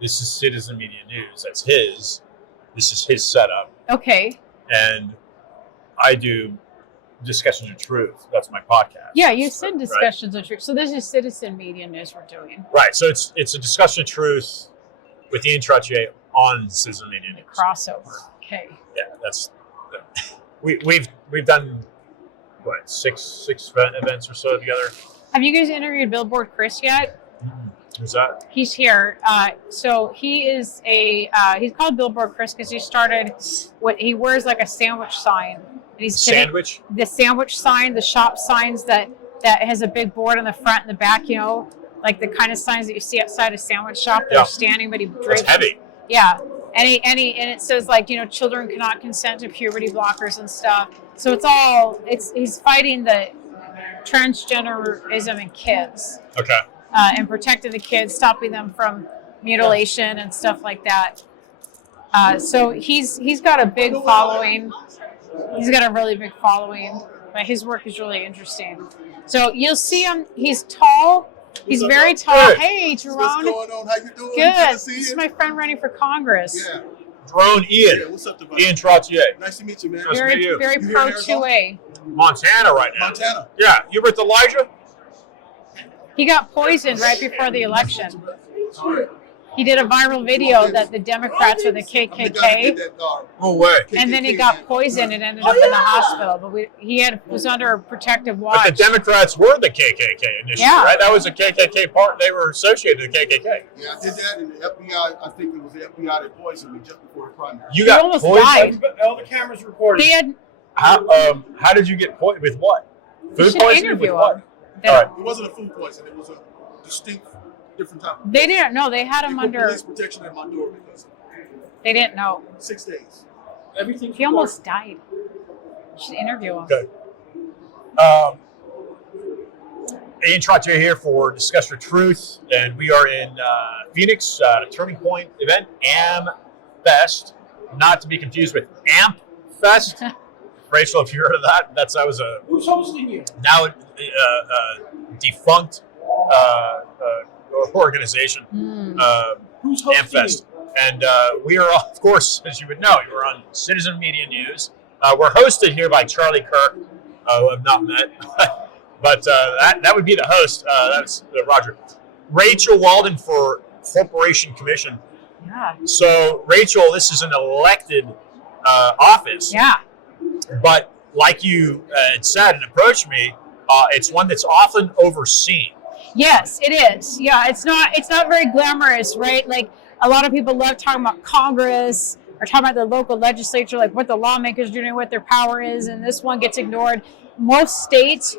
This is Citizen Media News. That's his. This is his setup. Okay. And I do Discussions of Truth. That's my podcast. Yeah, you said Discussions of Truth. So this is Citizen Media News we're doing. Right. So it's a Discussion of Truth with Ian Trotter on Citizen Media News. Crossover. Okay. Yeah, that's we've done what six events or so together. Have you guys interviewed Billboard Chris yet? Who's that? He's here. So he is he's called Billboard Chris because he started he wears like a sandwich sign. And he's Sandwich? The sandwich sign, the shop signs that has a big board on the front and the back, you know, like the kind of signs that you see outside a sandwich shop that are standing, but he drapes. That's heavy. Yeah. And it says like, you know, children cannot consent to puberty blockers and stuff. So he's fighting the transgenderism in kids. Okay. And protecting the kids, stopping them from mutilation and stuff like that. So he's got a big following. He's got a really big following, but his work is really interesting. So you'll see him. He's tall. He's very tall. Hey, Jerome. What's going on? How you doing? Good. This is my friend running for Congress. Yeah. Drone Ian. Yeah, what's up, Devon? Ian Trotter. Nice to meet you, man. Nice to meet you. Very pro 2A. Montana right now. Montana. Yeah. You with Elijah? He got poisoned right before the election. He did a viral video that the Democrats were the KKK, No way. and then he got poisoned and ended up in the hospital. But he was under protective watch. But the Democrats were the KKK initially, right? That was a KKK part. They were associated with the KKK. Yeah, I did that, and the FBI, I think it was the FBI that poisoned me just before the primary. You got almost poisoned? died. All the cameras recorded. They had. How did you get poisoned? With what? You Food should poisoning? interview With what? him. All right. It wasn't a food poison. It was a distinct, different type. They didn't know. They had him They put under. police protection at my door because They didn't know. 6 days. Everything's He almost died. You should interview him. Good. Ian Trotter here for Discussion of Truth, and we are in Phoenix at a Turning Point event, AMFest, not to be confused with AMPFest. Rachel, if you heard of that, that was a Who's hosting you? now defunct organization, Who's hosting AMFest. And we are, of course, as you would know, we're on Citizen Media News. We're hosted here by Charlie Kirk, who I've not met, but that would be the host. That's Roger. Rachel Walden for Corporation Commission. Yeah. So, Rachel, this is an elected office. Yeah. But like you had said and approached me, it's one that's often overseen. Yes, it is. Yeah, it's not very glamorous, right? Like a lot of people love talking about Congress or talking about the local legislature, like what the lawmakers are doing, what their power is, and this one gets ignored. Most states,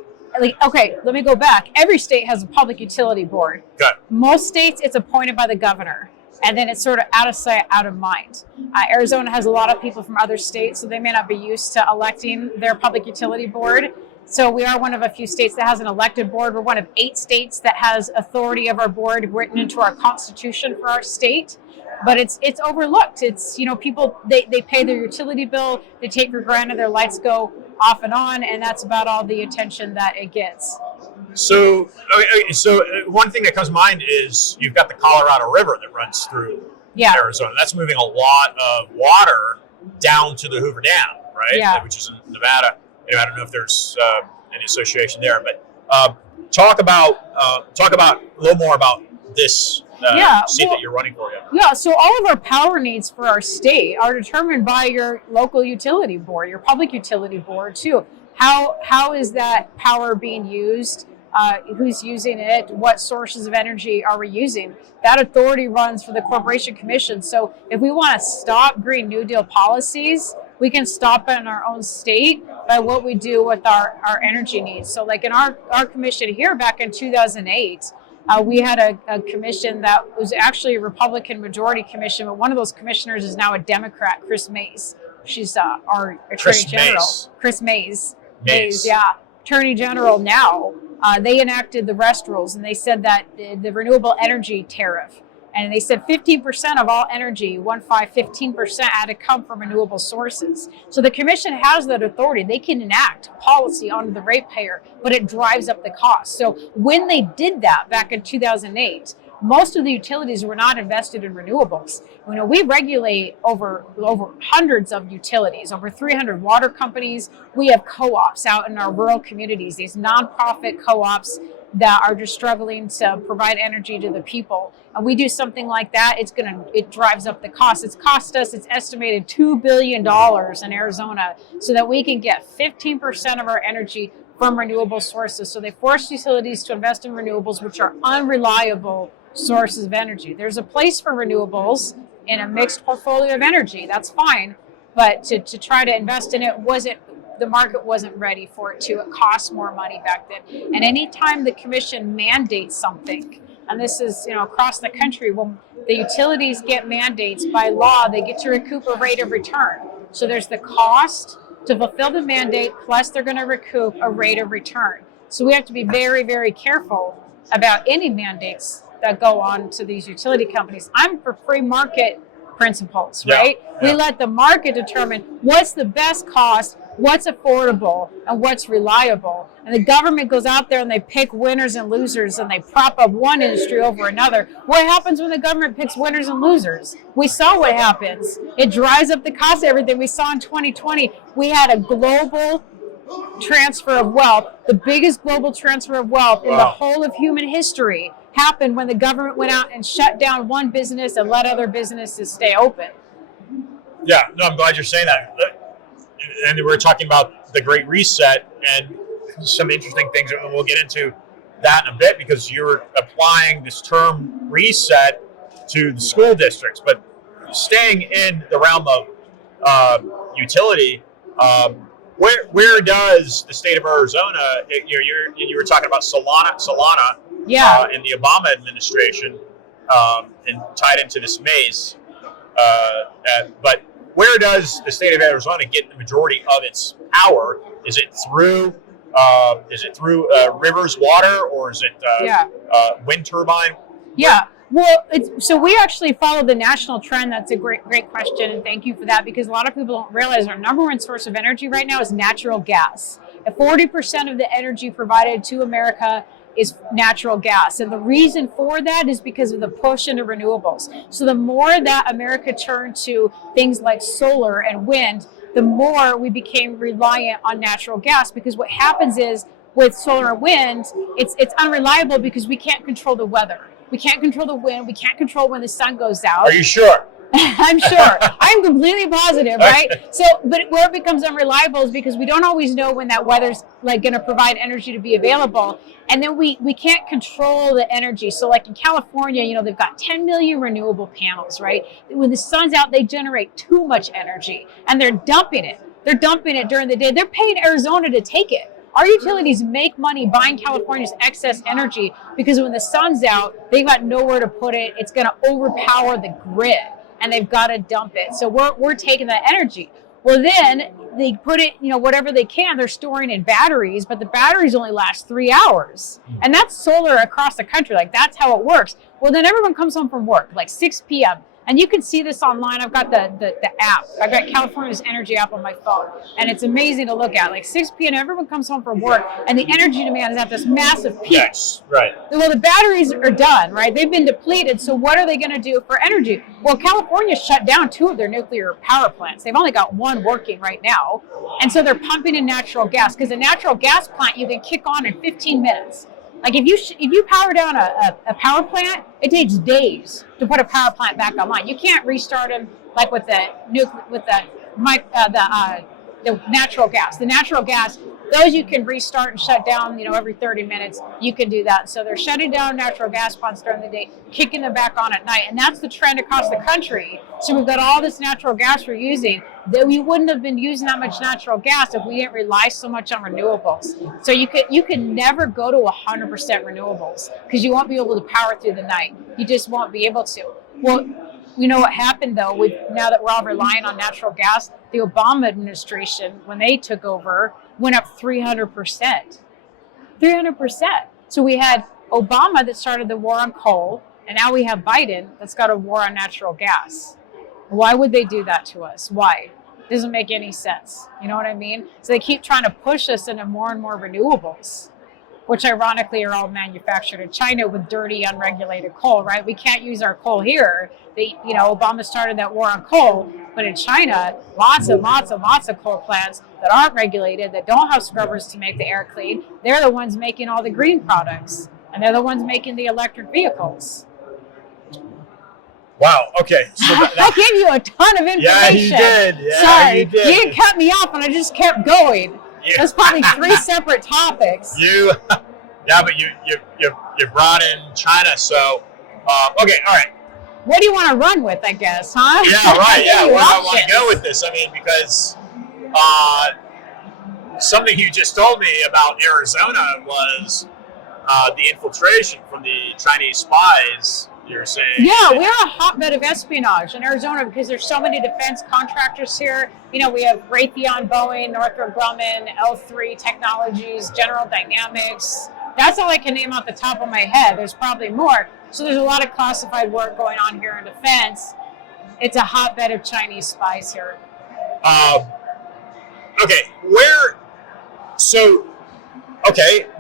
okay, let me go back. Every state has a public utility board. Good. Most states, it's appointed by the governor. And then it's sort of out of sight, out of mind. Arizona has a lot of people from other states, so they may not be used to electing their public utility board. So we are one of a few states that has an elected board. We're one of 8 states that has authority of our board written into our constitution for our state. But it's overlooked. It's, you know, people, they pay their utility bill, they take for granted their lights go off and on, and that's about all the attention that it gets. So one thing that comes to mind is you've got the Colorado River that runs through Arizona. That's moving a lot of water down to the Hoover Dam, right? Yeah. Which is in Nevada. And I don't know if there's any association there, but talk about a little more about this seat that you're running for. Yeah, so all of our power needs for our state are determined by your local utility board, your public utility board too. How is that power being used? Who's using it? What sources of energy are we using? That authority runs for the Corporation Commission. So if we want to stop Green New Deal policies, we can stop it in our own state by what we do with our energy needs. So like in our commission here back in 2008, we had a commission that was actually a Republican majority commission, but one of those commissioners is now a Democrat, Chris Mays. She's our Attorney General. Chris Mays. Mays, yeah. Attorney General now. They enacted the REST rules, and they said that the renewable energy tariff, and they said 15% of all energy, 15% had to come from renewable sources. So the commission has that authority. They can enact policy on the ratepayer, but it drives up the cost. So when they did that back in 2008, most of the utilities were not invested in renewables. You know, we regulate over hundreds of utilities, over 300 water companies. We have co-ops out in our rural communities, these nonprofit co-ops that are just struggling to provide energy to the people. And we do something like that, it drives up the cost. It's cost us, it's estimated $2 billion in Arizona so that we can get 15% of our energy from renewable sources. So they force utilities to invest in renewables, which are unreliable sources of energy. There's a place for renewables in a mixed portfolio of energy, that's fine. But to try to invest in it the market wasn't ready for it to. It cost more money back then. And anytime the commission mandates something, and this is, across the country, when the utilities get mandates by law, they get to recoup a rate of return. So there's the cost to fulfill the mandate, plus they're going to recoup a rate of return. So we have to be very, very careful about any mandates that go on to these utility companies. I'm for free market principles, right? Yeah. We let the market determine what's the best cost, what's affordable, and what's reliable. And the government goes out there and they pick winners and losers and they prop up one industry over another. What happens when the government picks winners and losers? We saw what happens. It dries up the cost of everything. We saw in 2020, we had a global transfer of wealth, the biggest global transfer of wealth in the whole of human history happened when the government went out and shut down one business and let other businesses stay open. Yeah, no, I'm glad you're saying that. And we're talking about the Great Reset and some interesting things, and we'll get into that in a bit because you're applying this term reset to the school districts. But staying in the realm of utility, where does the state of Arizona? You were talking about Solana, Yeah. in the Obama administration, and tied into this maze. But where does the state of Arizona get the majority of its power? Is it through rivers, water, or is it wind turbine? Yeah. Well, so we actually follow the national trend. That's a great question, and thank you for that, because a lot of people don't realize our number one source of energy right now is natural gas. And 40% of the energy provided to America is natural gas. And the reason for that is because of the push into renewables. So the more that America turned to things like solar and wind, the more we became reliant on natural gas, because what happens is with solar and wind, it's unreliable because we can't control the weather. We can't control the wind. We can't control when the sun goes out. Are you sure? I'm sure. I'm completely positive, right? So, but where it becomes unreliable is because we don't always know when that weather's like going to provide energy to be available. And then we can't control the energy. So like in California, they've got 10 million renewable panels, right? When the sun's out, they generate too much energy and they're dumping it. They're dumping it during the day. They're paying Arizona to take it. Our utilities make money buying California's excess energy because when the sun's out, they've got nowhere to put it. It's going to overpower the grid and they've got to dump it. So we're taking that energy. Well, then they put it, whatever they can, they're storing in batteries, but the batteries only last 3 hours. And that's solar across the country. Like that's how it works. Well, then everyone comes home from work, like 6 p.m. And you can see this online. I've got the app. I've got California's energy app on my phone. And it's amazing to look at. Like 6 p.m., everyone comes home from work, and the energy demand is at this massive peak. Yes, right. Well, the batteries are done, right? They've been depleted. So what are they going to do for energy? Well, California shut down 2 of their nuclear power plants. They've only got 1 working right now. And so they're pumping in natural gas, because a natural gas plant you can kick on in 15 minutes. Like if you power down a power plant, it takes days to put a power plant back online. You can't restart them like with the natural gas. The natural gas, those you can restart and shut down, every 30 minutes. You can do that. So they're shutting down natural gas plants during the day, kicking them back on at night, and that's the trend across the country. So we've got all this natural gas we're using. That we wouldn't have been using that much natural gas if we didn't rely so much on renewables. So you can never go to 100% renewables because you won't be able to power through the night. You just won't be able to. Well, you know what happened though? Now that we're all relying on natural gas, the Obama administration, when they took over, went up 300%. 300%. So we had Obama that started the war on coal, and now we have Biden that's got a war on natural gas. Why would they do that to us? Why? Doesn't make any sense. You know what I mean? So they keep trying to push us into more and more renewables. which ironically are all manufactured in China with dirty, unregulated coal, right? We can't use our coal here. Obama started that war on coal, but in China, lots of coal plants that aren't regulated, that don't have scrubbers to make the air clean. They're the ones making all the green products, and they're the ones making the electric vehicles. Wow. Okay. So I gave you a ton of information. Yeah, you did. Yeah, Sorry, you did. didn't cut me off, and I just kept going. Yeah. That's probably 3 separate topics. But you brought in China, so okay, all right. What do you want to run with, I guess, huh? Yeah, right. Yeah, Where where do I want to go with this? I mean, because something you just told me about Arizona was the infiltration from the Chinese spies. You're saying? Yeah, we're a hotbed of espionage in Arizona because there's so many defense contractors here. We have Raytheon, Boeing, Northrop Grumman, L3 Technologies, General Dynamics. That's all I can name off the top of my head. There's probably more. So there's a lot of classified work going on here in defense. It's a hotbed of Chinese spies here. Okay,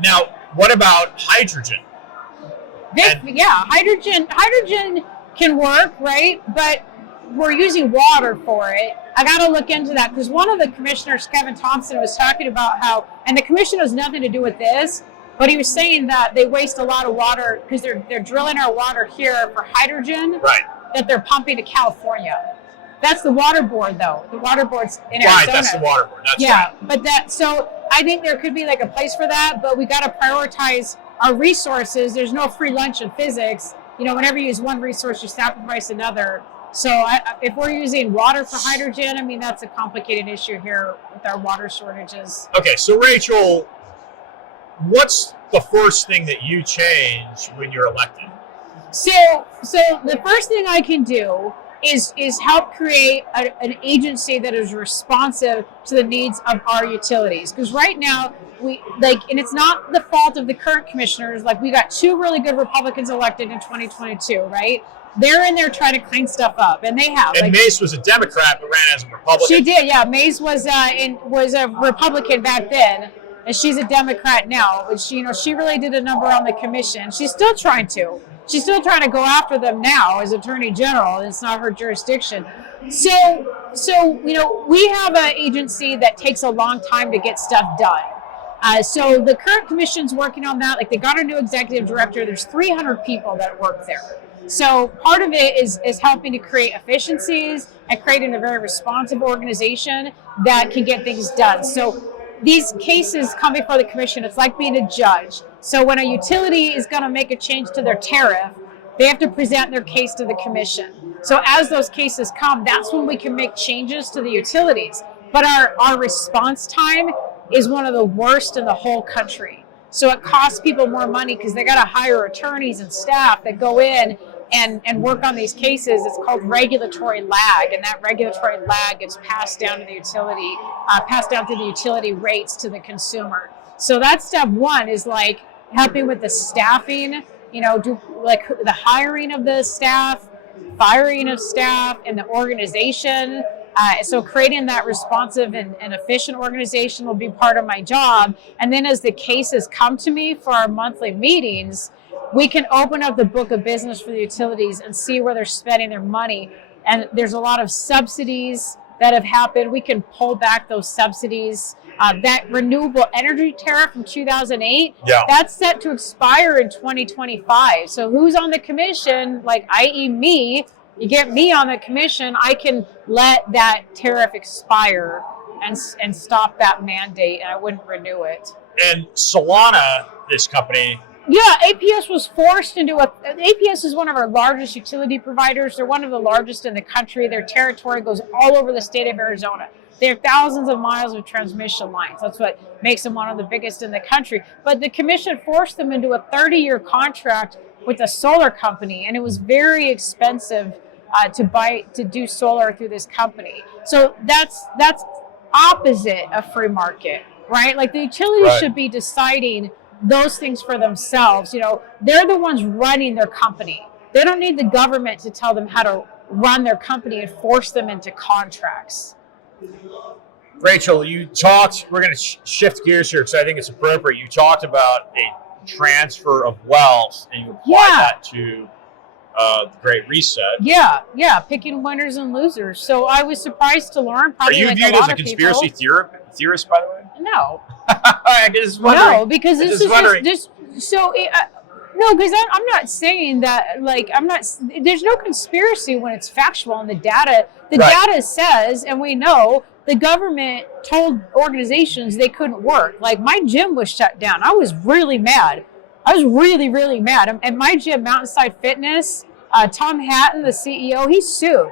now what about hydrogen? Hydrogen can work, right? But we're using water for it. I got to look into that because one of the commissioners, Kevin Thompson, was talking about how, and the commission has nothing to do with this, but he was saying that they waste a lot of water because they're drilling our water here for hydrogen, right? That they're pumping to California. That's the water board, though. The water board's in Arizona. Right, that's the water board. That's right. But so I think there could be like a place for that, but we got to prioritize our resources. There's no free lunch in physics. Whenever you use one resource, you sacrifice another. So if we're using water for hydrogen, I mean, that's a complicated issue here with our water shortages. Okay, so Rachel, what's the first thing that you change when you're elected? So the first thing I can do is help create an agency that is responsive to the needs of our utilities. Because right now, and it's not the fault of the current commissioners, we got 2 really good Republicans elected in 2022, right? They're in there trying to clean stuff up, and they have. And Mace was a Democrat but ran as a Republican. She did, yeah. Mace was a Republican back then, and she's a Democrat now. But she really did a number on the commission. She's still trying to. She's still trying to go after them now as Attorney General. It's not her jurisdiction. So we have an agency that takes a long time to get stuff done. So the current commission's working on that. They got a new executive director. There's 300 people that work there. So part of it is helping to create efficiencies and creating a very responsive organization that can get things done. So these cases come before the commission. It's like being a judge. So when a utility is going to make a change to their tariff, they have to present their case to the commission. So as those cases come, that's when we can make changes to the utilities. But our response time is one of the worst in the whole country. So it costs people more money because they got to hire attorneys and staff that go in and work on these cases. It's called regulatory lag, and that regulatory lag gets passed down to the utility rates to the consumer. So that's step one, is helping with the staffing, do the hiring of the staff, firing of staff, and the organization. So creating that responsive and efficient organization will be part of my job. And then as the cases come to me for our monthly meetings, we can open up the book of business for the utilities and see where they're spending their money. And there's a lot of subsidies that have happened. We can pull back those subsidies. That renewable energy tariff from 2008, that's set to expire in 2025. So who's on the commission, i.e. me, you get me on the commission, I can let that tariff expire and stop that mandate, and I wouldn't renew it. And Solana, this company... Yeah, APS was forced into APS is one of our largest utility providers. They're one of the largest in the country. Their territory goes all over the state of Arizona. They have thousands of miles of transmission lines. That's what makes them one of the biggest in the country. But the commission forced them into a 30-year contract with a solar company, and it was very expensive to do solar through this company. So that's opposite of free market, right? The utilities should be deciding those things for themselves. They're the ones running their company. They don't need the government to tell them how to run their company and force them into contracts. Rachel, you talked, we're going to shift gears here because I think it's appropriate. You talked about a transfer of wealth and you applied that to the Great Reset. Yeah, picking winners and losers. So I was surprised to learn. Are you viewed as a conspiracy theorist, by the way? No. I just wondering. No, because this is just so. No, because I'm not saying that. Like, I'm not. There's no conspiracy when it's factual and the data. The data says, and we know the government told organizations they couldn't work. Like, my gym was shut down. I was really mad. I was really, really mad. And my gym, Mountainside Fitness, Tom Hatton, the CEO, he sued.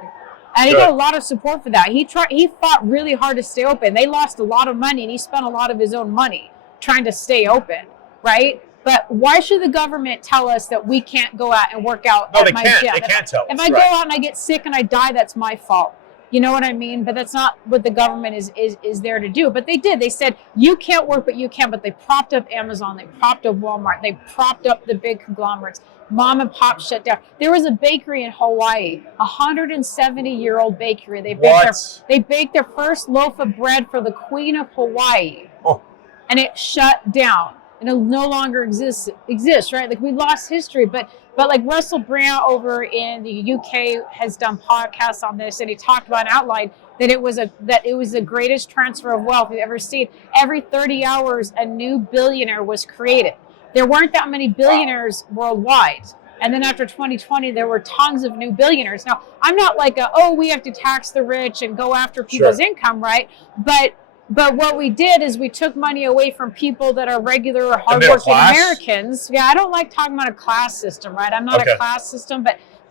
And he got a lot of support for that. He fought really hard to stay open. They lost a lot of money, and he spent a lot of his own money trying to stay open, right? But why should the government tell us that we can't go out and work out at my gym? They can't tell us. If I go out and I get sick and I die, that's my fault. You know what I mean? But that's not what the government is there to do. But they did. They said, you can't work, but you can. But they propped up Amazon. They propped up Walmart. They propped up the big conglomerates. Mom and pop shut down. There was a bakery in Hawaii, 170-year-old bakery. They baked their first loaf of bread for the Queen of Hawaii. Oh. And it shut down. And it no longer exists, right? Like, we lost history, but like Russell Brand over in the UK has done podcasts on this, and he talked about and outlined that it was the greatest transfer of wealth we've ever seen. Every 30 hours, a new billionaire was created. There weren't that many billionaires worldwide. And then after 2020, there were tons of new billionaires. Now, I'm not like we have to tax the rich and go after people's income, right? But what we did is we took money away from people that are regular, hardworking Americans. Yeah, I don't like talking about a class system, right? I'm not a class system,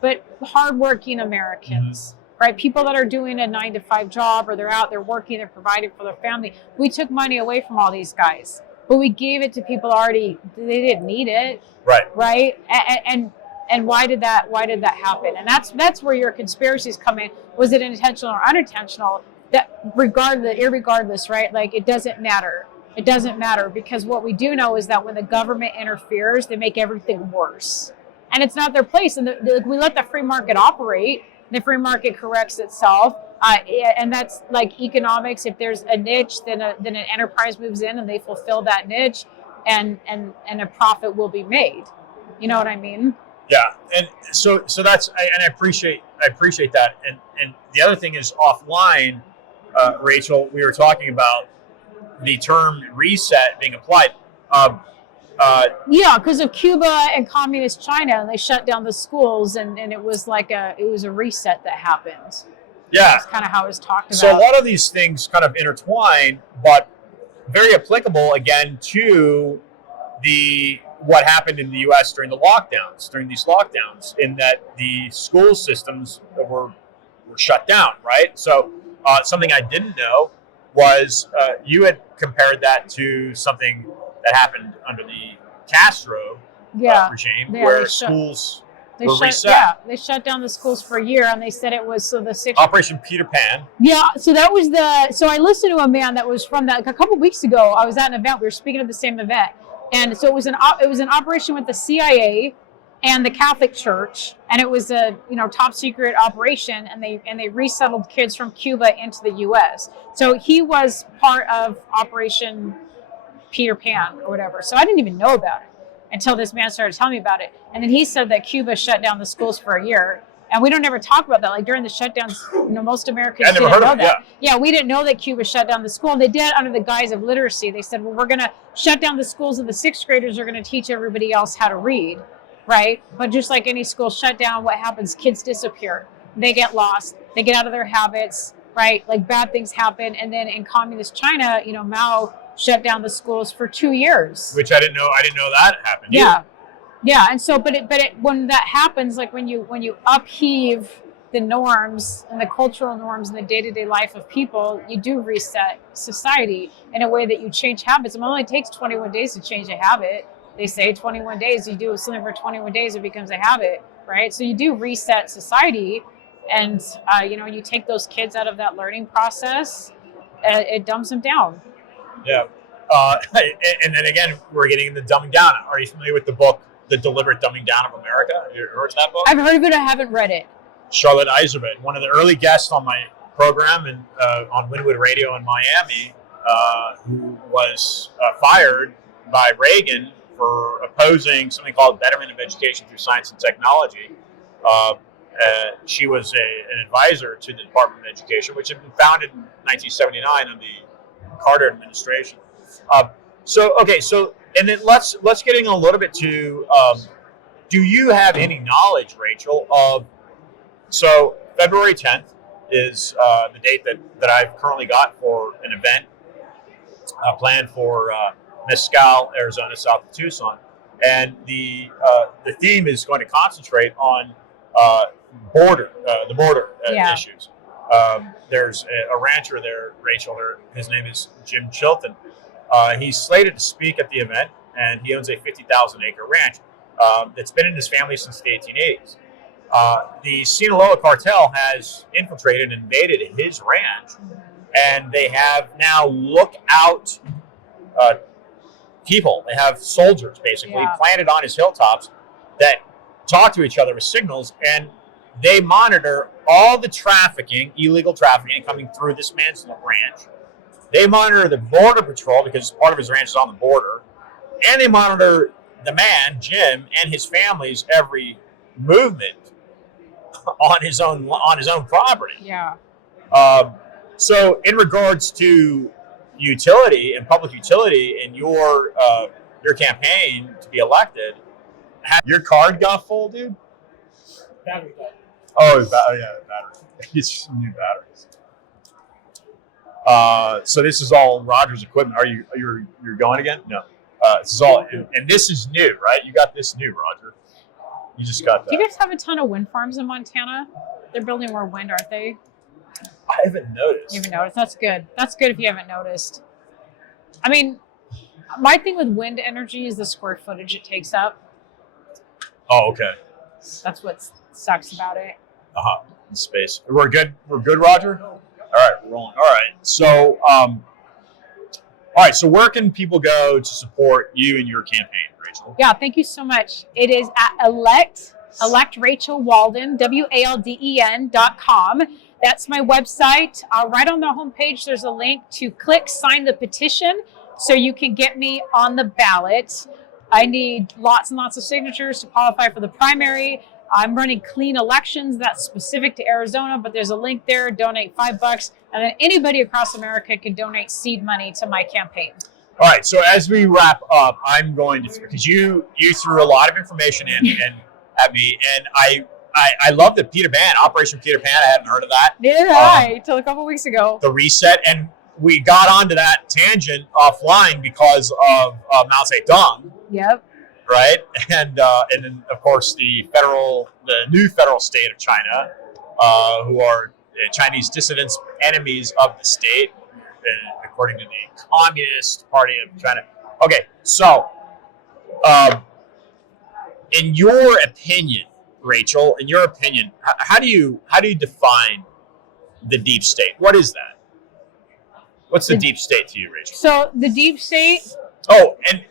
but hardworking Americans, right? People that are doing a 9-to-5 job, or they're out, they're working, they're providing for their family. We took money away from all these guys, but we gave it to people they didn't need it, right? And why did that happen? And that's where your conspiracies come in. Was it intentional or unintentional? That irregardless, right? Like, it doesn't matter. It doesn't matter, because what we do know is that when the government interferes, they make everything worse, and it's not their place. And we let the free market operate. The free market corrects itself, and that's like economics. If there's a niche, then an enterprise moves in and they fulfill that niche, and a profit will be made. You know what I mean? Yeah, and so that's I appreciate that. And the other thing is, offline, Rachel, we were talking about the term reset being applied. Because of Cuba and communist China, and they shut down the schools, and it was like a reset that happened. Yeah, that's kind of how it was talked about. So a lot of these things kind of intertwine, but very applicable again to what happened in the U.S. during these lockdowns, in that the school systems were shut down, right? So something I didn't know was you had compared that to something that happened under the Castro regime, where schools were reset. Yeah, they shut down the schools for a year, and they said it was Operation Peter Pan. Yeah, so that was so I listened to a man that was from that, like, a couple weeks ago. I was at an event. We were speaking at the same event. And so it was an operation with the CIA and the Catholic Church, and it was a top secret operation, and they resettled kids from Cuba into the U.S. So he was part of Operation Peter Pan or whatever. So I didn't even know about it until this man started telling me about it. And then he said that Cuba shut down the schools for a year. And we don't ever talk about that. Like, during the shutdowns, most Americans didn't know that. Yeah, we didn't know that Cuba shut down the school. And they did it under the guise of literacy. They said, well, we're going to shut down the schools, and the 6th graders are going to teach everybody else how to read, right? But just like any school shut down, what happens? Kids disappear. They get lost. They get out of their habits, right? Like, bad things happen. And then in communist China, Mao shut down the schools for 2 years. Which I didn't know that happened. Yeah. Yeah, and so, but when that happens, like when you upheave the norms and the cultural norms and the day-to-day life of people, you do reset society in a way that you change habits. It only takes 21 days to change a habit. They say 21 days, you do something for 21 days, it becomes a habit, right? So you do reset society, and you take those kids out of that learning process, it dumbs them down. Yeah, and then again, we're getting the dumbing down. Are you familiar with the book, The Deliberate Dumbing Down of America? Have you heard of that book? I've heard of it. I haven't read it. Charlotte Iserman, one of the early guests on my program on Wynwood Radio in Miami, who was fired by Reagan for opposing something called Betterment of Education through Science and Technology. She was an advisor to the Department of Education, which had been founded in 1979 under the Carter administration. So and then let's get in a little bit to, do you have any knowledge, Rachel, of, so February 10th is the date that I've currently got for an event planned for Mescal, Arizona, south of Tucson. And the theme is going to concentrate on the border issues. There's a rancher there, Rachel, his name is Jim Chilton. He's slated to speak at the event, and he owns a 50,000-acre ranch that's been in his family since the 1880s. The Sinaloa cartel has infiltrated and invaded his ranch, and they have now lookout people. They have soldiers, basically, planted on his hilltops that talk to each other with signals, and they monitor all the illegal trafficking coming through this man's ranch. They monitor the border patrol because part of his ranch is on the border, and they monitor the man, Jim, and his family's every movement on his own property. Yeah. So, in regards to utility and public utility in your campaign to be elected, your card got full, dude? Battery died. Oh, battery. It's new batteries. So this is all Roger's equipment. You're going again? No. This is all, and this is new, right? You got this new, Roger. You just got that. Do you guys have a ton of wind farms in Montana? They're building more wind, aren't they? I haven't noticed. You haven't noticed? That's good. That's good if you haven't noticed. I mean, my thing with wind energy is the square footage it takes up. Oh, okay. That's what sucks about it. Space. We're good. We're good, Roger. All right, we're rolling. All right. So where can people go to support you and your campaign, Rachel? Yeah, thank you so much. It is at elect Rachel Walden, WALDEN.com. That's my website. Right on the homepage, there's a link to click sign the petition so you can get me on the ballot. I need lots and lots of signatures to qualify for the primary. I'm running clean elections. That's specific to Arizona, but there's a link there. Donate $5, and then anybody across America can donate seed money to my campaign. All right. So as we wrap up, I'm going to, because you threw a lot of information in and at me, and I love the Peter Pan, Operation Peter Pan. I hadn't heard of that. Neither did I till a couple weeks ago. The reset, and we got onto that tangent offline because of Mao Zedong. Yep. Right, and then of course the new federal state of China, who are Chinese dissidents, enemies of the state, according to the Communist Party of China. Okay, so in your opinion, Rachel, how do you define the deep state? What is that? What's the deep state to you, Rachel? So the deep state. Oh, and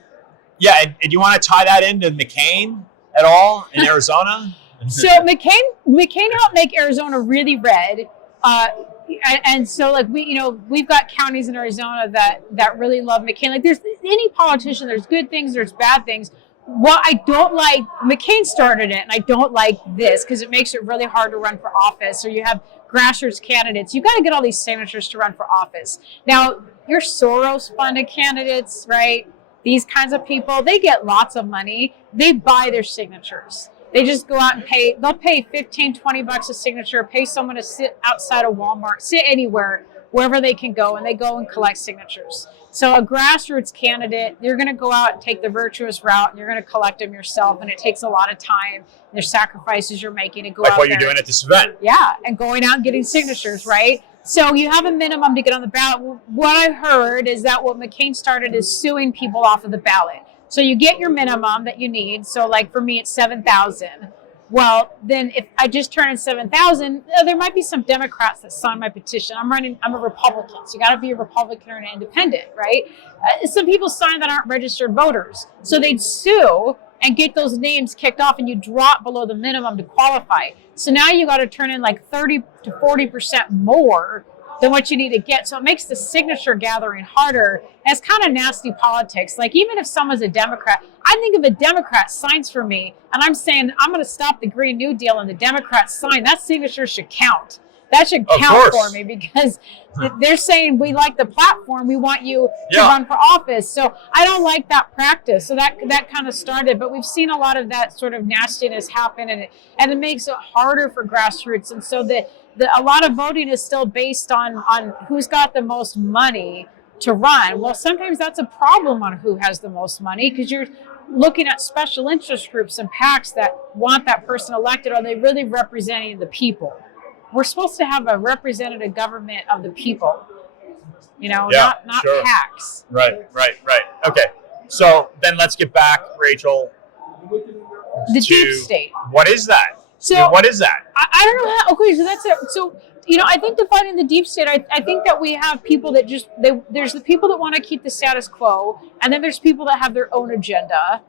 you want to tie that into McCain at all in Arizona? So McCain helped make Arizona really red. And so like we've got counties in Arizona that really love McCain. Like there's any politician, there's good things, there's bad things. What I don't like, McCain started it, and I don't like this because it makes it really hard to run for office. So you have grassroots candidates. You got to get all these signatures to run for office. Now, your Soros-funded candidates, right? These kinds of people, they get lots of money. They buy their signatures. They just go out and they'll pay $15, $20 a signature, pay someone to sit outside of Walmart, sit anywhere, wherever they can go, and they go and collect signatures. So a grassroots candidate, you're going to go out and take the virtuous route, and you're going to collect them yourself, and it takes a lot of time. There's sacrifices you're making to go out there. Like what you're doing at this event. Yeah, and going out and getting signatures, right? So you have a minimum to get on the ballot. What I heard is that what McCain started is suing people off of the ballot. So you get your minimum that you need. So like for me, it's 7,000. Well, then if I just turn in 7,000, there might be some Democrats that sign my petition. I'm a Republican. So you got to be a Republican or an independent, right? Some people sign that aren't registered voters. So they'd sue and get those names kicked off, and you drop below the minimum to qualify. So now you got to turn in like 30 to 40% more than what you need to get. So it makes the signature gathering harder. And it's kind of nasty politics. Like, even if someone's a Democrat, I think if a Democrat signs for me and I'm saying I'm going to stop the Green New Deal and the Democrats sign, that signature should count. That should count for me, because they're saying, we like the platform, we want you to run for office. So I don't like that practice. So that kind of started, but we've seen a lot of that sort of nastiness happen, and it makes it harder for grassroots. And so a lot of voting is still based on who's got the most money to run. Well, sometimes that's a problem on who has the most money, because you're looking at special interest groups and PACs that want that person elected. Are they really representing the people? We're supposed to have a representative government of the people, not sure. PACs. Right. Okay. So then let's get back, Rachel. The deep state. What is that? So what is that? I don't know how. Okay, so that's it. So I think defining the deep state, I think that we have people that there's the people that want to keep the status quo, and then there's people that have their own agenda,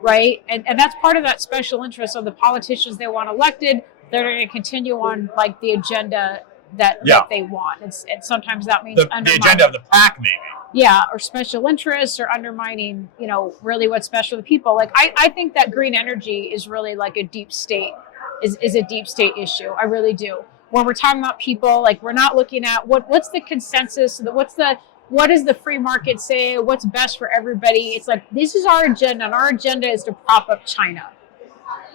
right? And that's part of that special interest of the politicians they want elected. They're going to continue on like the agenda that they want. And sometimes that means the agenda of the PAC, maybe. Yeah, or special interests, or undermining, really what's special to people. Like, I think that green energy is really like a deep state, is a deep state issue. I really do. When we're talking about people, like, we're not looking at what's the consensus, what does the free market say, what's best for everybody. It's like, this is our agenda, and our agenda is to prop up China.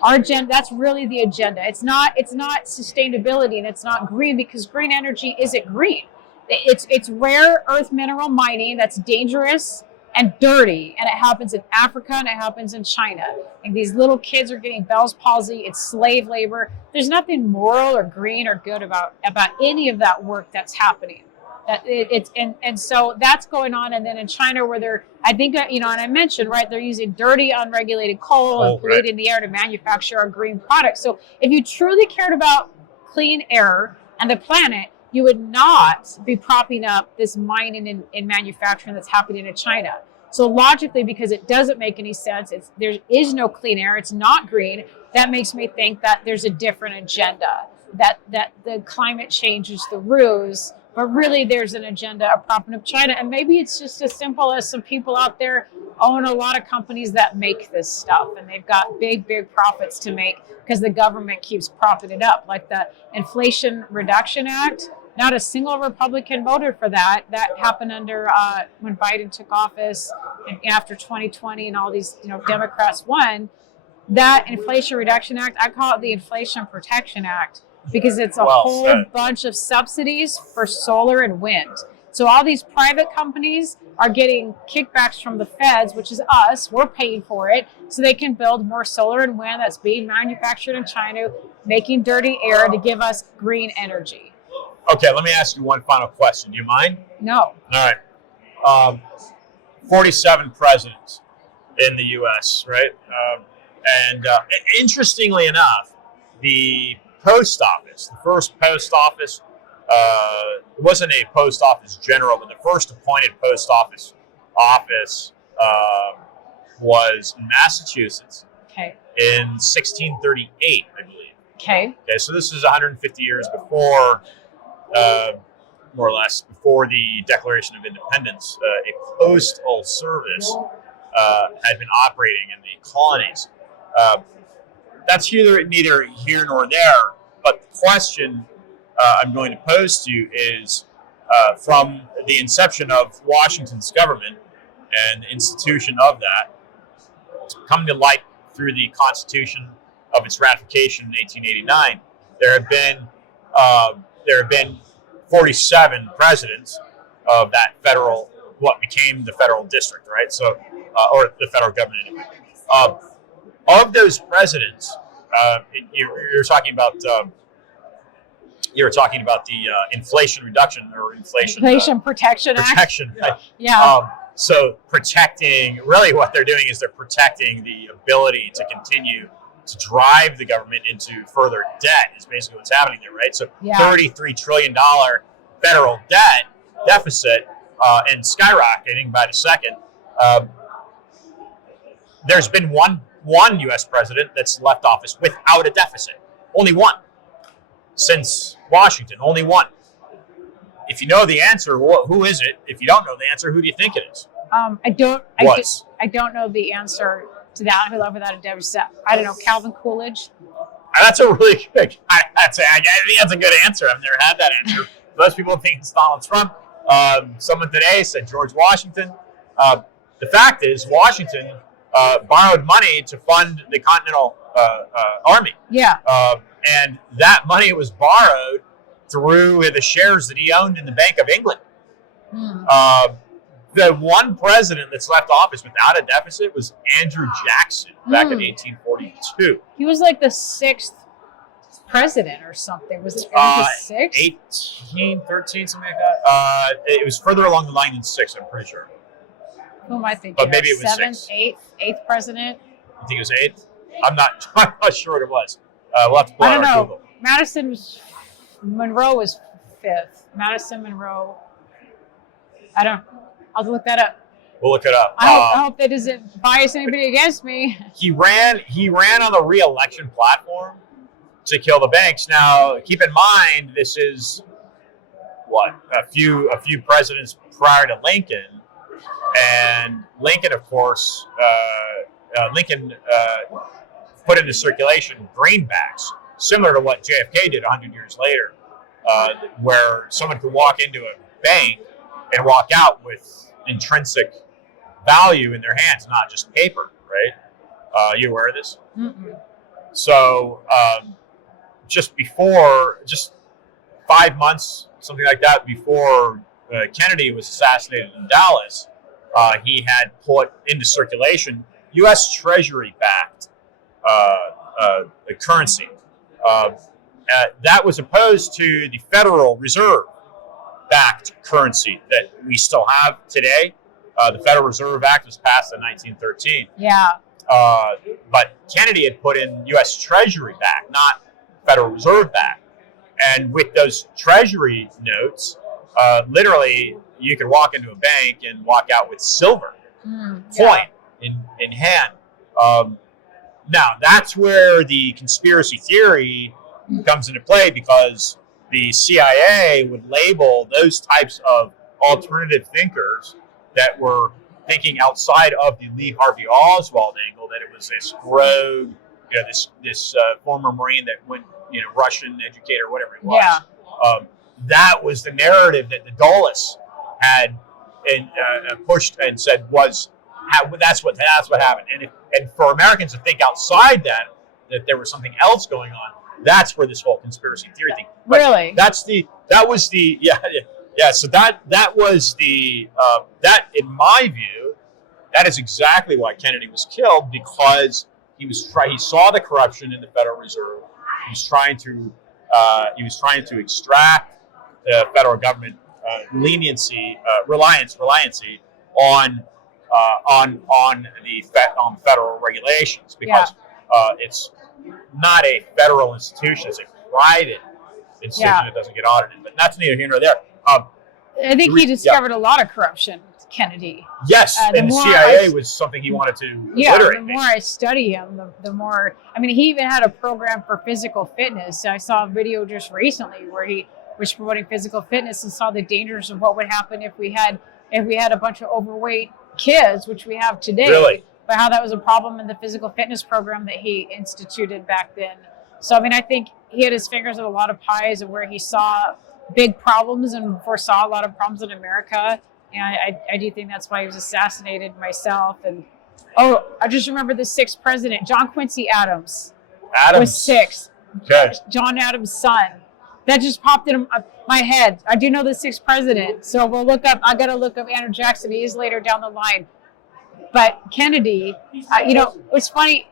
Our agenda, that's really the agenda. It's not sustainability, and it's not green, because green energy isn't green. It's rare earth mineral mining that's dangerous and dirty, and it happens in Africa and it happens in China. And these little kids are getting Bell's palsy. It's slave labor. There's nothing moral or green or good about any of that work that's happening. And so that's going on. And then in China, where I think, and I mentioned, right, they're using dirty, unregulated coal and polluting the air to manufacture our green products. So if you truly cared about clean air and the planet, you would not be propping up this mining and manufacturing that's happening in China. So logically, because it doesn't make any sense, there is no clean air, it's not green, that makes me think that there's a different agenda, that the climate change is the ruse, but really there's an agenda of propping up China. And maybe it's just as simple as some people out there own a lot of companies that make this stuff, and they've got big profits to make because the government keeps propping it up. Like the Inflation Reduction Act, not a single Republican voted for that. That happened under when Biden took office, and after 2020 and all these Democrats won. That Inflation Reduction Act, I call it the Inflation Protection Act, because it's a whole bunch of subsidies for solar and wind. So all these private companies are getting kickbacks from the feds, which is us. We're paying for it, so they can build more solar and wind that's being manufactured in China, making dirty air to give us green energy. Okay, let me ask you one final question. Do you mind? No. All right. 47 presidents in the U.S., right? And interestingly enough, the post office, the first post office, it wasn't a post office general, but the first appointed post office was in Massachusetts in 1638, I believe. Okay, so this is 150 years before, more or less, before the Declaration of Independence. A postal service had been operating in the colonies. That's neither here nor there, but the question I'm going to pose to you is, from the inception of Washington's government and the institution of that, to come to light through the Constitution of its ratification in 1889, there have been 47 presidents of that what became the federal district, right? So, or the federal government. Of those presidents, you're talking about the Inflation Reduction or Inflation Protection Act. Yeah. So protecting, really what they're doing is they're protecting the ability to continue to drive the government into further debt is basically what's happening there, right? So $33 trillion federal debt deficit and skyrocketing by the second. There's been one one U.S. president that's left office without a deficit. Only one. Since Washington, only one. If you know the answer, who is it? If you don't know the answer, who do you think it is? I don't know the answer to that. Who left without a deficit? I don't know. Calvin Coolidge. That's a really good. I think that's a good answer. I've never had that answer. Most people think it's Donald Trump. Someone today said George Washington. The fact is, Washington borrowed money to fund the Continental Army. Yeah. And that money was borrowed through the shares that he owned in the Bank of England. The one president that's left office without a deficit was Andrew Jackson back in 1842. He was like the 6th president or something. Was it the 6th? 18, 13, something like that. It was further along the line than 6, I'm pretty sure. Who am I thinking? But maybe it was 7th, 8th president? You think it was 8th? I'm not sure what it was. We'll have to pull I out don't our know. Google. Monroe was 5th. Madison Monroe. I'll look that up. We'll look it up. I hope that doesn't bias anybody against me. He ran on the re-election platform to kill the banks. Now, keep in mind, this is a few presidents prior to Lincoln, and Lincoln, of course, put into circulation greenbacks, similar to what JFK did 100 years later, where someone could walk into a bank and walk out with intrinsic value in their hands, not just paper, right? You aware of this? Mm-mm. So just 5 months, something like that, before Kennedy was assassinated in Dallas, he had put into circulation U.S. Treasury-backed currency. That was opposed to the Federal Reserve-backed currency that we still have today. The Federal Reserve Act was passed in 1913. Yeah. But Kennedy had put in U.S. Treasury-backed, not Federal Reserve-backed. And with those Treasury notes, literally, you could walk into a bank and walk out with silver coin in hand. Now, that's where the conspiracy theory comes into play, because the CIA would label those types of alternative thinkers that were thinking outside of the Lee Harvey Oswald angle, that it was this rogue, this former Marine that went, Russian educator, whatever it was. Yeah. That was the narrative that the Dulles had pushed and said that's what happened. And for Americans to think outside that there was something else going on, that's where this whole conspiracy theory thing. But really? That was the. So that was the that, in my view, that is exactly why Kennedy was killed, because he saw the corruption in the Federal Reserve. He was trying to extract the federal government reliancy on the federal regulations, because it's not a federal institution; it's a private institution that doesn't get audited. But that's neither here nor there. I think he discovered a lot of corruption, Kennedy. Yes, and the CIA was something he wanted to obliterate. The more I study him, the more. I mean, he even had a program for physical fitness. I saw a video just recently where he was promoting physical fitness and saw the dangers of what would happen if we had a bunch of overweight kids, which we have today. Really? But how that was a problem in the physical fitness program that he instituted back then. So, I mean, I think he had his fingers in a lot of pies of where he saw big problems and foresaw a lot of problems in America. And I do think that's why he was assassinated myself. And I just remember the 6th president, John Quincy Adams was 6th. Okay. John Adams' son. That just popped in my head. I do know the 6th president, so I got to look up Andrew Jackson. He is later down the line. But Kennedy, it's funny.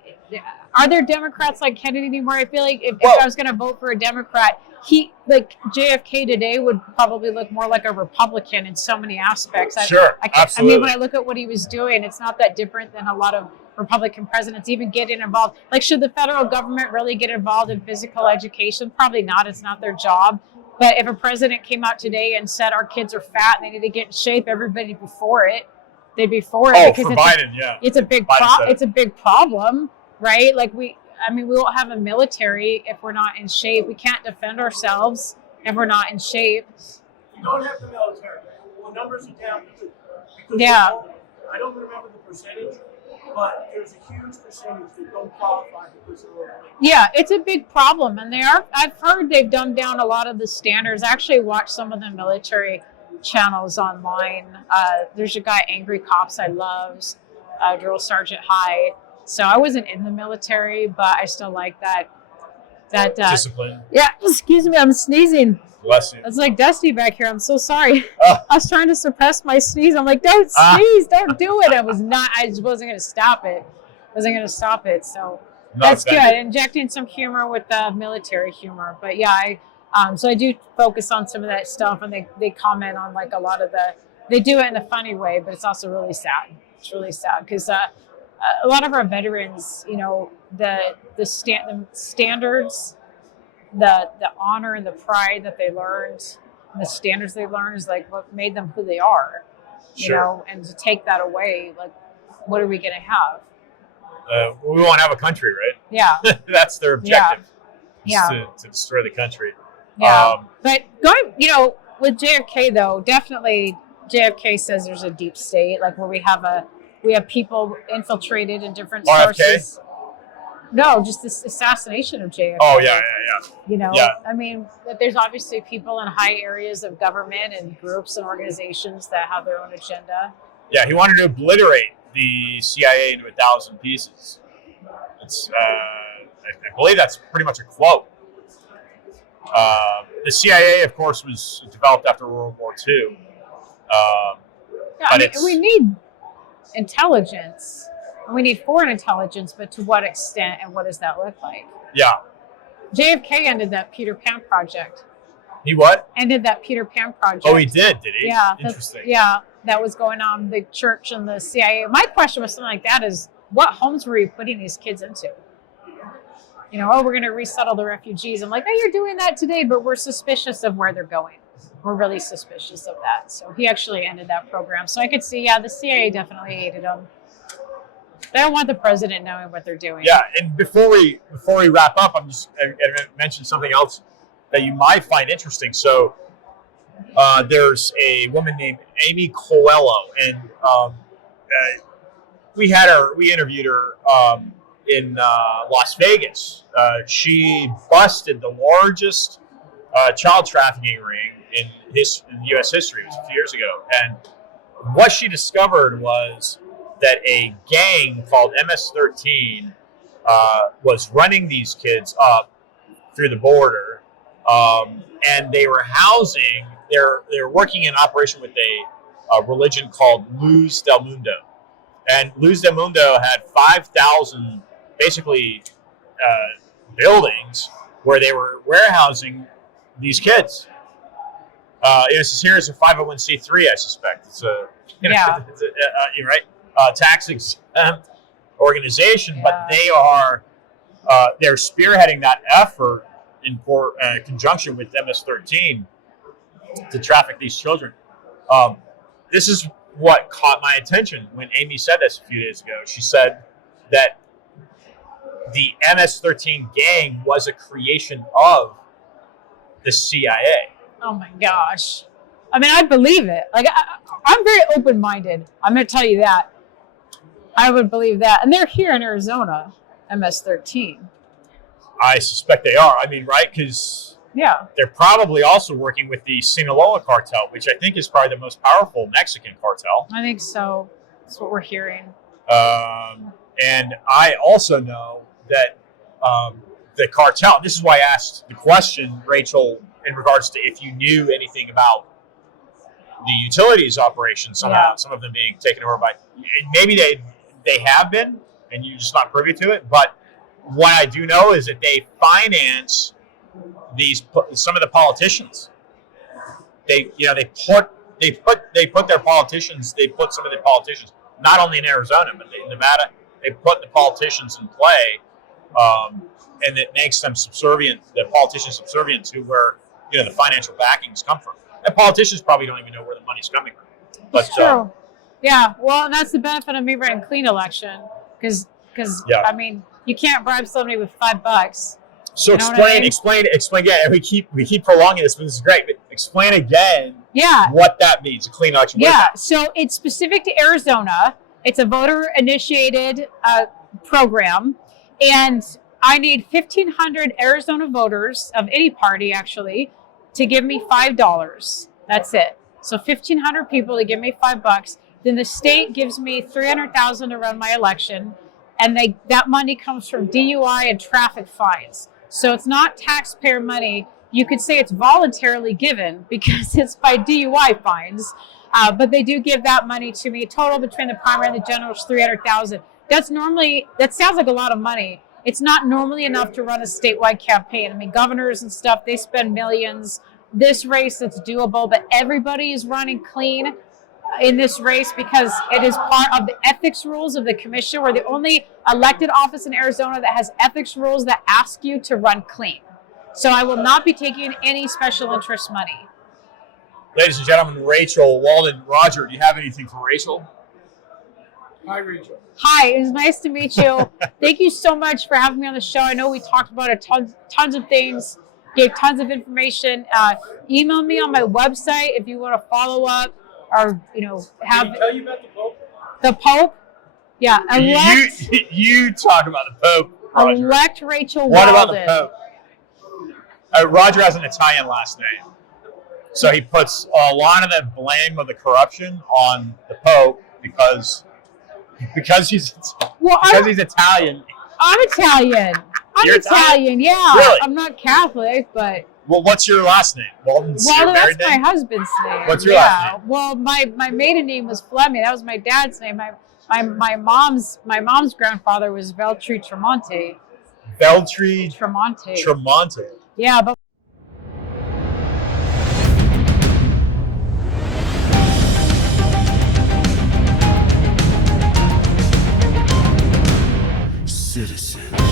Are there Democrats like Kennedy anymore? I feel like if I was going to vote for a Democrat, JFK today would probably look more like a Republican in so many aspects. Sure, absolutely. I mean, when I look at what he was doing, it's not that different than a lot of Republican presidents even getting involved. Like, should the federal government really get involved in physical education? Probably not. It's not their job. But if a president came out today and said our kids are fat and they need to get in shape, everybody be for it. They'd be for it. Because for Biden, it's a big problem. right? Like we won't have a military if we're not in shape. We can't defend ourselves if we're not in shape. You don't have the military. The numbers are down because Yeah. I don't remember the percentage, but there's a huge percentage that don't qualify because of the Yeah, it's a big problem, and I've heard they've dumbed down a lot of the standards. I actually watched some of the military channels online. There's a guy, Angry Cops, I loves, Drill Sergeant High. So I wasn't in the military, but I still like that. Discipline. Yeah, excuse me, I'm sneezing. Bless you. It's like Dusty back here. I'm so sorry. Oh. I was trying to suppress my sneeze. I'm like, don't sneeze, don't do it. I just wasn't going to stop it. So that's good. Injecting some humor with the military humor. But yeah, so I do focus on some of that stuff, and they comment on like a lot of they do it in a funny way, but it's also really sad. It's really sad because a lot of our veterans, the standards, the honor and the pride that they learned, and the standards they learned is like what made them who they are, and to take that away, like, what are we going to have? We won't have a country, right? Yeah. That's their objective. Yeah. To destroy the country. Yeah. But going, with JFK though, definitely JFK says there's a deep state, like where we have people infiltrated in different sources. No, just this assassination of JFK. Oh yeah. Yeah. I mean, there's obviously people in high areas of government and groups and organizations that have their own agenda. Yeah, he wanted to obliterate the CIA into 1,000 pieces. It's, I believe that's pretty much a quote. The CIA, of course, was developed after World War II. We need intelligence. We need foreign intelligence, but to what extent and what does that look like? Yeah. JFK ended that Peter Pan project. He what? Ended that Peter Pan project. Oh, he did he? Yeah. Interesting. Yeah, that was going on, the church and the CIA. My question with something like that is, what homes were you putting these kids into? We're going to resettle the refugees. I'm like, oh, you're doing that today, but we're suspicious of where they're going. We're really suspicious of that. So he actually ended that program. So I could see, the CIA definitely hated him. They don't want the president knowing what they're doing. Yeah, and before we wrap up, I'm going to mention something else that you might find interesting. So there's a woman named Amy Coelho, and we interviewed her in Las Vegas. She busted the largest child trafficking ring in U.S. history. It was a few years ago, and what she discovered was that a gang called MS-13 was running these kids up through the border, and they were housing. They were working in operation with a religion called Luz del Mundo, and Luz del Mundo had 5,000 basically buildings where they were warehousing these kids. It's here as a 501c3, I suspect. It's you're right. Tax exempt organization, but they're spearheading that effort in conjunction with MS-13 to traffic these children. This is what caught my attention when Amy said this a few days ago. She said that the MS-13 gang was a creation of the CIA. Oh my gosh. I mean, I believe it. Like, I'm very open-minded. I'm going to tell you that. I would believe that. And they're here in Arizona, MS-13. I suspect they are. I mean, right? Because they're probably also working with the Sinaloa cartel, which I think is probably the most powerful Mexican cartel. I think so. That's what we're hearing. And I also know that the cartel, this is why I asked the question, Rachel, in regards to if you knew anything about the utilities operations somehow, some of them being taken over by, maybe they have been, and you're just not privy to it. But what I do know is that they finance some of the politicians. They put some of the politicians, not only in Arizona but in Nevada. They put the politicians in play, and it makes them subservient. The politicians subservient to where the financial backings come from. And politicians probably don't even know where the money's coming from. But it's true. Well, and that's the benefit of me running clean election, because I mean, You can't bribe somebody with $5. So You know what I explain mean? again. And we keep prolonging this, but this is great. But explain again Yeah. what that means. A clean election. What is Yeah, that? so it's specific to Arizona. It's a voter-initiated program, and I need 1,500 Arizona voters of any party, actually, to give me $5. That's it. So 1,500 people to give me $5. Then the state gives me $300,000 to run my election, and that money comes from DUI and traffic fines. So it's not taxpayer money. You could say it's voluntarily given because it's by DUI fines. But they do give that money to me. Total between the primary and the general is $300,000. That sounds like a lot of money. It's not normally enough to run a statewide campaign. I mean, governors and stuff, they spend millions. This race, it's doable, but everybody is running clean in this race because it is part of the ethics rules of the commission. We're the only elected office in Arizona that has ethics rules that ask you to run clean. So I will not be taking any special interest money. Ladies and gentlemen, Rachel Walden. Roger, do you have anything for Rachel? Hi, Rachel. Hi, it was nice to meet you. Thank you so much for having me on the show. I know we talked about tons of things, gave tons of information. Email me on my website if you want to follow up or, have. Did he tell you about the Pope? The Pope? Yeah, elect, You talk about the Pope, Roger. elect Rachel What Walden. about the Pope? Roger has an Italian last name, so he puts a lot of the blame of the corruption on the Pope because he's Italian. I'm Italian. You're Italian, yeah. Really? I'm not Catholic, but Well, what's your last name? Walden's your well, that's married my name? husband's name. What's your last name? Well, my maiden name was Fleming. That was my dad's name. My mom's grandfather was Veltri Tremonti. Veltri Tremonti. Tremonti. Yeah, but Citizen.